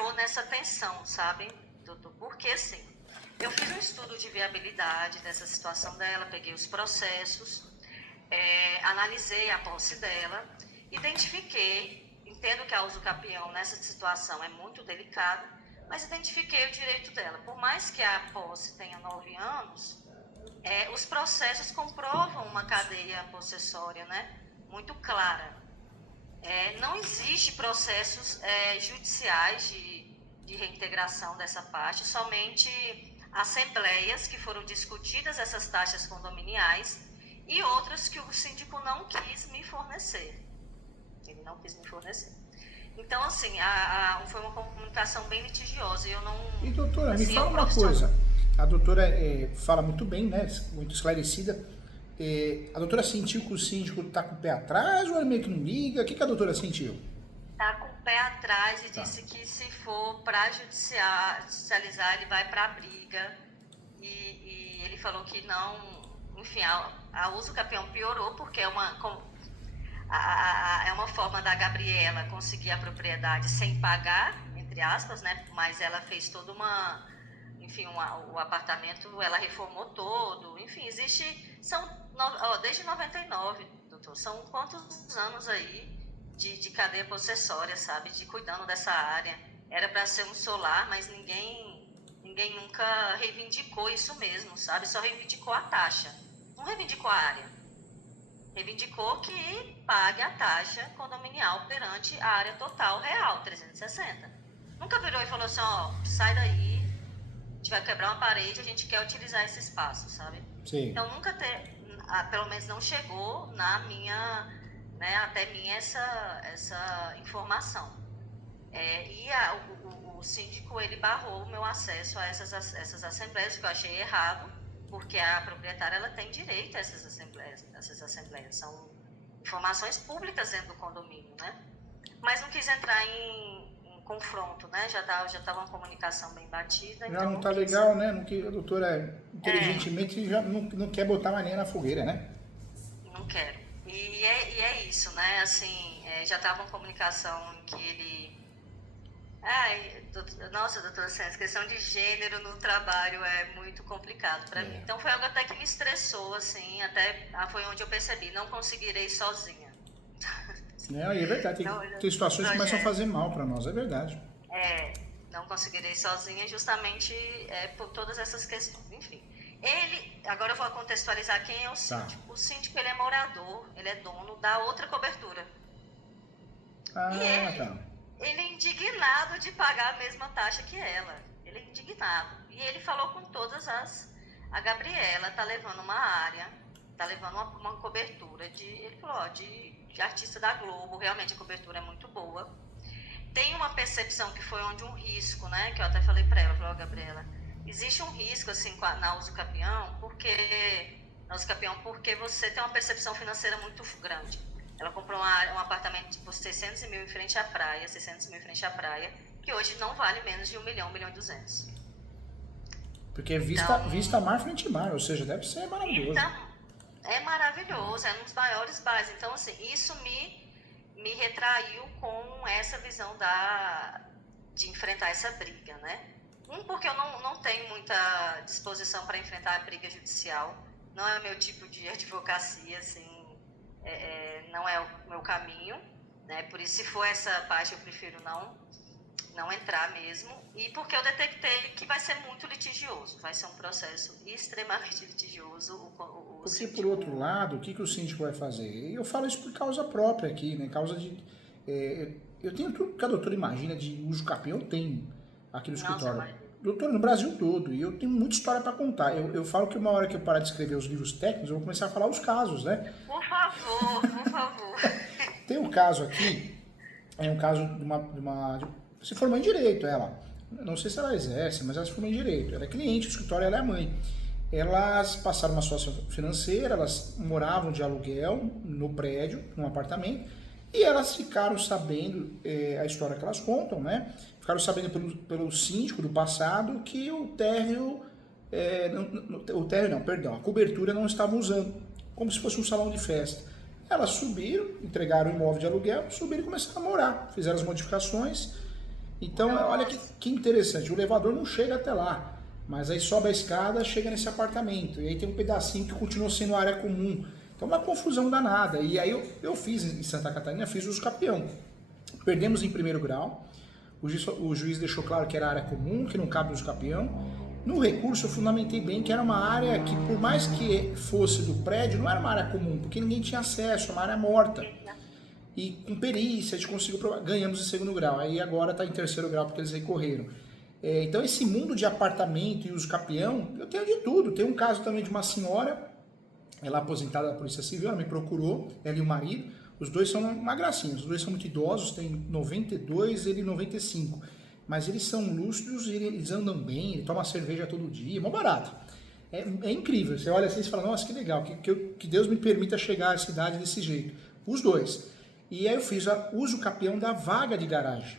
entrou nessa tensão, sabe, doutor? Porque, assim, eu fiz um estudo de viabilidade dessa situação dela, peguei os processos, analisei a posse dela, identifiquei, entendo que a usucapião nessa situação é muito delicada, mas identifiquei o direito dela. Por mais que a posse tenha 9 anos, os processos comprovam uma cadeia possessória, né, muito clara. Não existe processos judiciais de reintegração dessa parte, somente assembleias que foram discutidas essas taxas condominiais e outras que o síndico não quis me fornecer. Ele não quis me fornecer. Então, assim, foi uma comunicação bem litigiosa e eu não... E doutora, assim, me fala uma coisa. A doutora fala muito bem, né? Muito esclarecida. A doutora sentiu que o síndico está com o pé atrás ou ele meio que não liga? O que a doutora sentiu? Está com o pé atrás e Tá. disse que se for para judicializar, ele vai para a briga. E ele falou que não... Enfim, a usucapião piorou porque é uma forma da Gabriela conseguir a propriedade sem pagar, entre aspas, né? Mas ela fez toda uma... Enfim, o apartamento, ela reformou todo. Enfim, desde 99, doutor, são quantos anos aí de cadeia possessória, sabe? De cuidando dessa área. Era para ser um solar, mas ninguém nunca reivindicou isso mesmo, sabe? Só reivindicou a taxa. Não reivindicou a área. Reivindicou que pague a taxa condominial perante a área total real, 360. Nunca virou e falou assim, ó, sai daí, a gente vai quebrar uma parede, a gente quer utilizar esse espaço, sabe? Sim. Então nunca pelo menos não chegou até mim essa informação. O síndico, ele barrou o meu acesso a essas assembleias, que eu achei errado, porque a proprietária, ela tem direito a essas assembleias são informações públicas dentro do condomínio, né? Mas não quis entrar em confronto, né? Já estava uma comunicação bem batida, Já então não não tá quis. legal, né? A doutora, inteligentemente, já não quer botar marinha na fogueira, né? Não quero. E é isso, né? Assim, já estava uma comunicação em que ele... Nossa, doutora Santos, questão de gênero no trabalho é muito complicado para mim. Então foi algo até que me estressou, assim, foi onde eu percebi, não conseguirei sozinha. É verdade, tem situações que começam a fazer mal para nós, é verdade. Não conseguirei sozinha justamente por todas essas questões. Enfim, agora eu vou contextualizar quem é o síndico. Tá. O síndico, ele é morador, ele é dono da outra cobertura. E Ah, tá. ele é indignado de pagar a mesma taxa que ela. Ele é indignado. E ele falou com todas a Gabriela tá levando uma área, tá levando uma cobertura ele falou, de artista da Globo. Realmente a cobertura é muito boa. Tem uma percepção que foi onde um risco, né? Que eu até falei para ela, falou, Gabriela, existe um risco assim na usucapião, porque você tem uma percepção financeira muito grande. Ela comprou um apartamento por 600 mil em frente à praia, 600 mil em frente à praia, que hoje não vale menos de 1 milhão, 1 milhão e 200. Porque Então, vista mar frente mar, ou seja, deve ser maravilhoso. é maravilhoso, é um dos maiores bares. Então, assim, isso me retraiu com essa visão de enfrentar essa briga, né? Porque eu não tenho muita disposição para enfrentar a briga judicial, não é o meu tipo de advocacia, assim, não é o meu caminho, né? Por isso, se for essa parte, eu prefiro não entrar mesmo, e porque eu detectei que vai ser muito litigioso, vai ser um processo extremamente litigioso. Porque, por outro lado, o que o síndico vai fazer? Eu falo isso por causa própria aqui, né? Causa de... eu tenho tudo que a doutora imagina de uso capião, eu tenho aqui no escritório. Doutora, no Brasil todo, e eu tenho muita história para contar. Eu falo que uma hora que eu parar de escrever os livros técnicos, eu vou começar a falar os casos, né? Por favor, por favor. Tem um caso aqui, é um caso se formou em Direito, ela. Não sei se ela exerce, mas ela se formou em Direito. Ela é cliente do escritório, ela é a mãe. Elas passaram uma situação financeira, elas moravam de aluguel no prédio, num apartamento, e elas ficaram sabendo, a história que elas contam, né? Ficaram sabendo pelo síndico do passado que o térreo, a cobertura não estava usando, como se fosse um salão de festa. Elas subiram, entregaram o imóvel de aluguel, subiram e começaram a morar, fizeram as modificações Então, olha que interessante, o elevador não chega até lá, mas aí sobe a escada, chega nesse apartamento, e aí tem um pedacinho que continua sendo área comum. Então, uma confusão danada. E aí eu fiz em Santa Catarina, fiz uso capião. Perdemos em primeiro grau, o juiz deixou claro que era área comum, que não cabe uso capião. No recurso eu fundamentei bem que era uma área que, por mais que fosse do prédio, não era uma área comum, porque ninguém tinha acesso, é uma área morta. E com perícia a gente conseguiu provar, ganhamos em segundo grau, aí agora está em terceiro grau porque eles recorreram. Então esse mundo de apartamento e uso capião, eu tenho de tudo. Tem um caso também de uma senhora, ela é aposentada da Polícia Civil, ela me procurou, ela e o marido, os dois são uma gracinha, os dois são muito idosos, tem 92, ele 95, mas eles são lúcidos e eles andam bem, ele toma cerveja todo dia, é mó barato. É incrível, você olha assim e fala, nossa, que legal, que Deus me permita chegar à cidade desse jeito. Os dois. E aí eu fiz uso capião da vaga de garagem.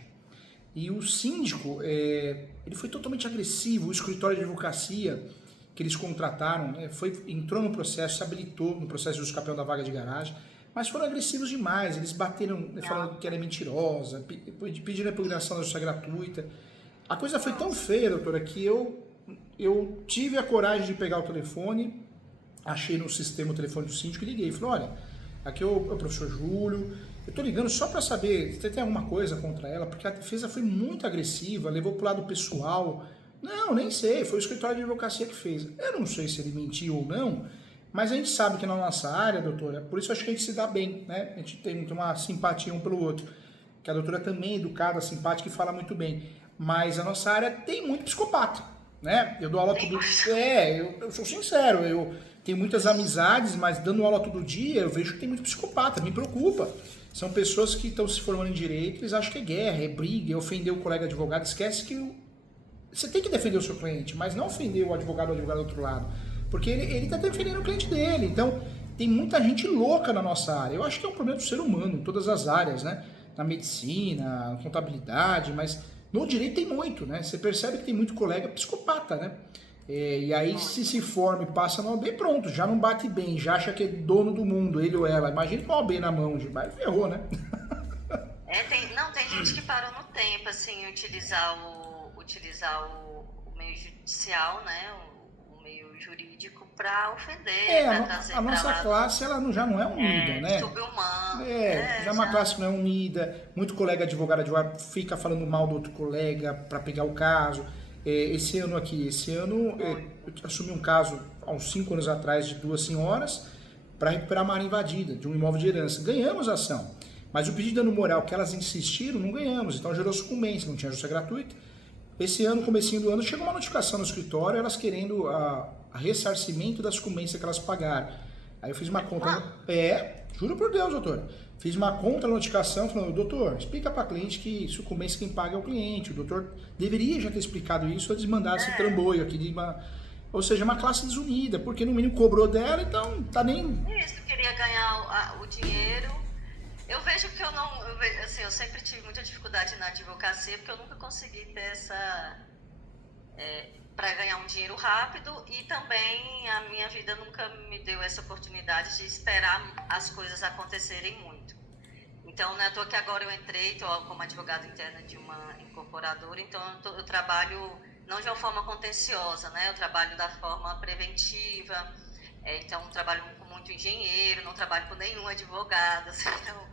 E o síndico, ele foi totalmente agressivo, o escritório de advocacia que eles contrataram, entrou no processo, se habilitou no processo de uso capião da vaga de garagem, mas foram agressivos demais, eles bateram, falando que ela é mentirosa, pediram a impugnação da justiça gratuita. A coisa foi tão feia, doutora, que eu tive a coragem de pegar o telefone, achei no sistema o telefone do síndico e liguei. Falei, olha, aqui é o professor Júlio, eu tô ligando só para saber se tem alguma coisa contra ela, porque a defesa foi muito agressiva, levou pro lado pessoal. Não, nem sei, foi o escritório de advocacia que fez. Eu não sei se ele mentiu ou não, mas a gente sabe que na nossa área, doutora, por isso acho que a gente se dá bem, né? A gente tem uma simpatia um pelo outro. Que a doutora também é educada, simpática e fala muito bem. Mas a nossa área tem muito psicopata, né? Eu dou aula todo dia. Eu sou sincero, eu tenho muitas amizades, mas dando aula todo dia, eu vejo que tem muito psicopata, me preocupa. São pessoas que estão se formando em direito, eles acham que é guerra, é briga, é ofender o colega advogado, esquece que você tem que defender o seu cliente, mas não ofender o advogado do outro lado. Porque ele está defendendo o cliente dele. Então, tem muita gente louca na nossa área. Eu acho que é um problema do ser humano, em todas as áreas, né? Na medicina, na contabilidade, mas no direito tem muito, né? Você percebe que tem muito colega psicopata, né? E aí, se forma e passa na OAB, pronto, já não bate bem, já acha que é dono do mundo, ele ou ela. Imagina com a OAB na mão, vai, ferrou, né? Tem gente que parou no tempo, assim, utilizar o meio judicial, né? O meio jurídico para ofender, para trazer a nossa classe ela já não é unida, né? Sub-humano. Já é uma classe que não é unida, muito colega advogado fica falando mal do outro colega para pegar o caso. Esse ano eu assumi um caso há uns 5 anos atrás de 2 senhoras para recuperar uma área invadida de um imóvel de herança. Ganhamos a ação, mas o pedido de dano moral que elas insistiram, não ganhamos, então gerou sucumbência, não tinha justiça gratuita. Esse ano, comecinho do ano, chegou uma notificação no escritório, elas querendo a ressarcimento da sucumbência que elas pagaram. Aí eu fiz uma conta... Juro por Deus, doutora. Fiz uma contra-notificação falando, doutor, explica para a cliente que sucumbência quem paga é o cliente. O doutor deveria já ter explicado isso antes de mandar esse trambolho aqui. Ou seja, uma classe desunida, porque no mínimo cobrou dela, então tá nem... Isso, queria ganhar o dinheiro. Eu vejo que eu sempre tive muita dificuldade na advocacia, porque eu nunca consegui ter essa... para ganhar um dinheiro rápido, e também a minha vida nunca me deu essa oportunidade de esperar as coisas acontecerem muito. Então, não é à toa que agora eu entrei, estou como advogada interna de uma incorporadora, então eu trabalho não de uma forma contenciosa, né? Eu trabalho da forma preventiva, então trabalho com muito engenheiro, não trabalho com nenhum advogado, assim, então...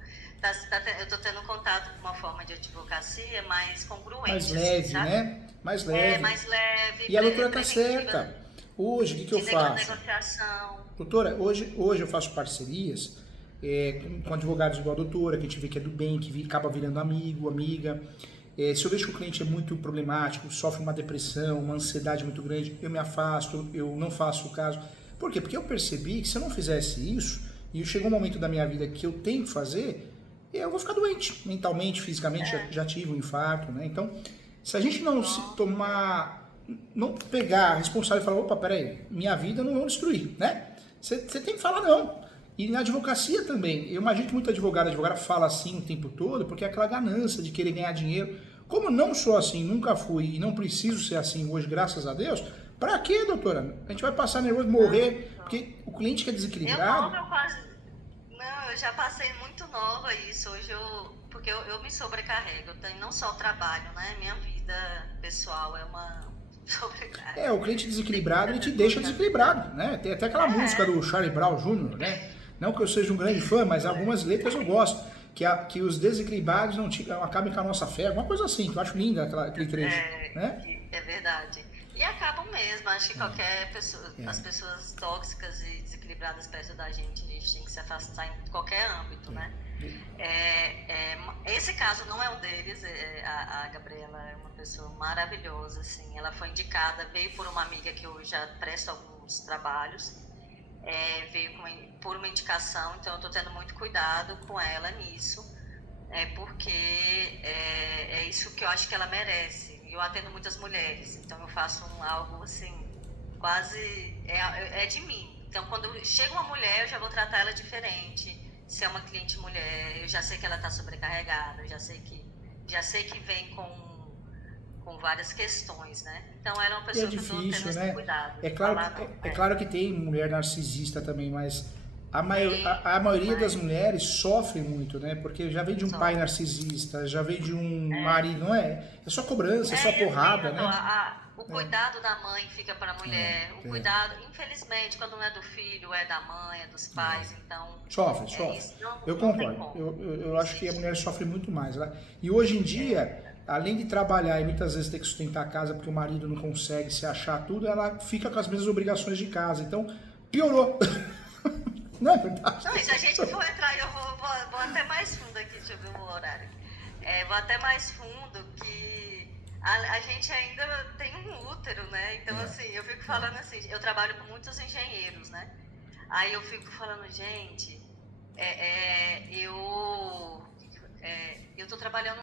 eu estou tendo contato com uma forma de advocacia mais congruente. Mais leve, sabe? né? Mais leve. Mais leve. E a doutora está certa. Hoje, o que eu faço? Negociação. Doutora, hoje eu faço parcerias com advogados igual a doutora, que a gente vê que é do bem, que acaba virando amigo, amiga. Se eu vejo que o cliente é muito problemático, sofre uma depressão, uma ansiedade muito grande, eu me afasto, eu não faço o caso. Por quê? Porque eu percebi que se eu não fizesse isso, e chegou um momento da minha vida que eu tenho que fazer, eu vou ficar doente, mentalmente, fisicamente, já tive um infarto, né? Então, se a gente não se tomar, não pegar a responsabilidade e falar, opa, peraí, minha vida não vou destruir, né? Você tem que falar não. E na advocacia também, eu imagino que muito advogada fala assim o tempo todo, porque é aquela ganância de querer ganhar dinheiro. Como eu não sou assim, nunca fui e não preciso ser assim hoje, graças a Deus, pra quê, doutora? A gente vai passar nervoso, morrer, porque o cliente que é desequilibrado... eu já passei muito nova isso. Hoje porque eu me sobrecarrego. Eu tenho não só o trabalho, né? Minha vida pessoal é uma sobrecarga. O cliente Tem desequilibrado, muita ele te deixa responsabilidade. desequilibrado, né? Tem até aquela música É, do Charlie Brown Jr., né? Não que eu seja um grande fã, mas algumas letras eu gosto. Que os desequilibrados não acabem com a nossa fé, alguma coisa assim, que eu acho linda aquele trecho, né? é verdade. E acabam mesmo. Acho que qualquer pessoa, as É, pessoas tóxicas e desequilibradas perto da gente, a gente tem que se afastar em qualquer âmbito, né? Esse caso não é um deles. A Gabriela é uma pessoa maravilhosa, assim. Ela foi indicada, veio por uma amiga que eu já presto alguns trabalhos, veio por uma indicação, então eu estou tendo muito cuidado com ela nisso, porque é isso que eu acho que ela merece. Eu atendo muitas mulheres, então eu faço algo assim, quase é de mim. Então quando chega uma mulher, eu já vou tratar ela diferente. Se é uma cliente mulher, eu já sei que ela está sobrecarregada, eu já sei que vem com várias questões, né? Então ela é uma e é pessoa que eu estou tendo difícil, esse né? cuidado É de claro falar que, não. é claro que tem mulher narcisista também, mas a Tem, maioria das mas mulheres sofre muito, né? Porque já vem de um pai só. narcisista, já vem de um marido, não é? É só cobrança, é só E assim, porrada, doutor, né? o cuidado da mãe fica para a mulher, o É, cuidado, infelizmente, quando não é do filho, é da mãe, é dos pais, então, sofre, sofre. isso Eu não tem concordo. como, Eu não acho que a existe. mulher sofre muito mais. E hoje em dia, além de trabalhar e muitas vezes ter que sustentar a casa porque o marido não consegue se achar tudo, ela fica com as mesmas obrigações de casa. Então, piorou. Não é verdade? Não, e se a gente for entrar, vou até mais fundo aqui, deixa eu ver o horário. Vou até mais fundo que a gente ainda tem um útero, né? Então, assim, eu fico falando assim, eu trabalho com muitos engenheiros, né? Aí eu fico falando, gente, eu tô trabalhando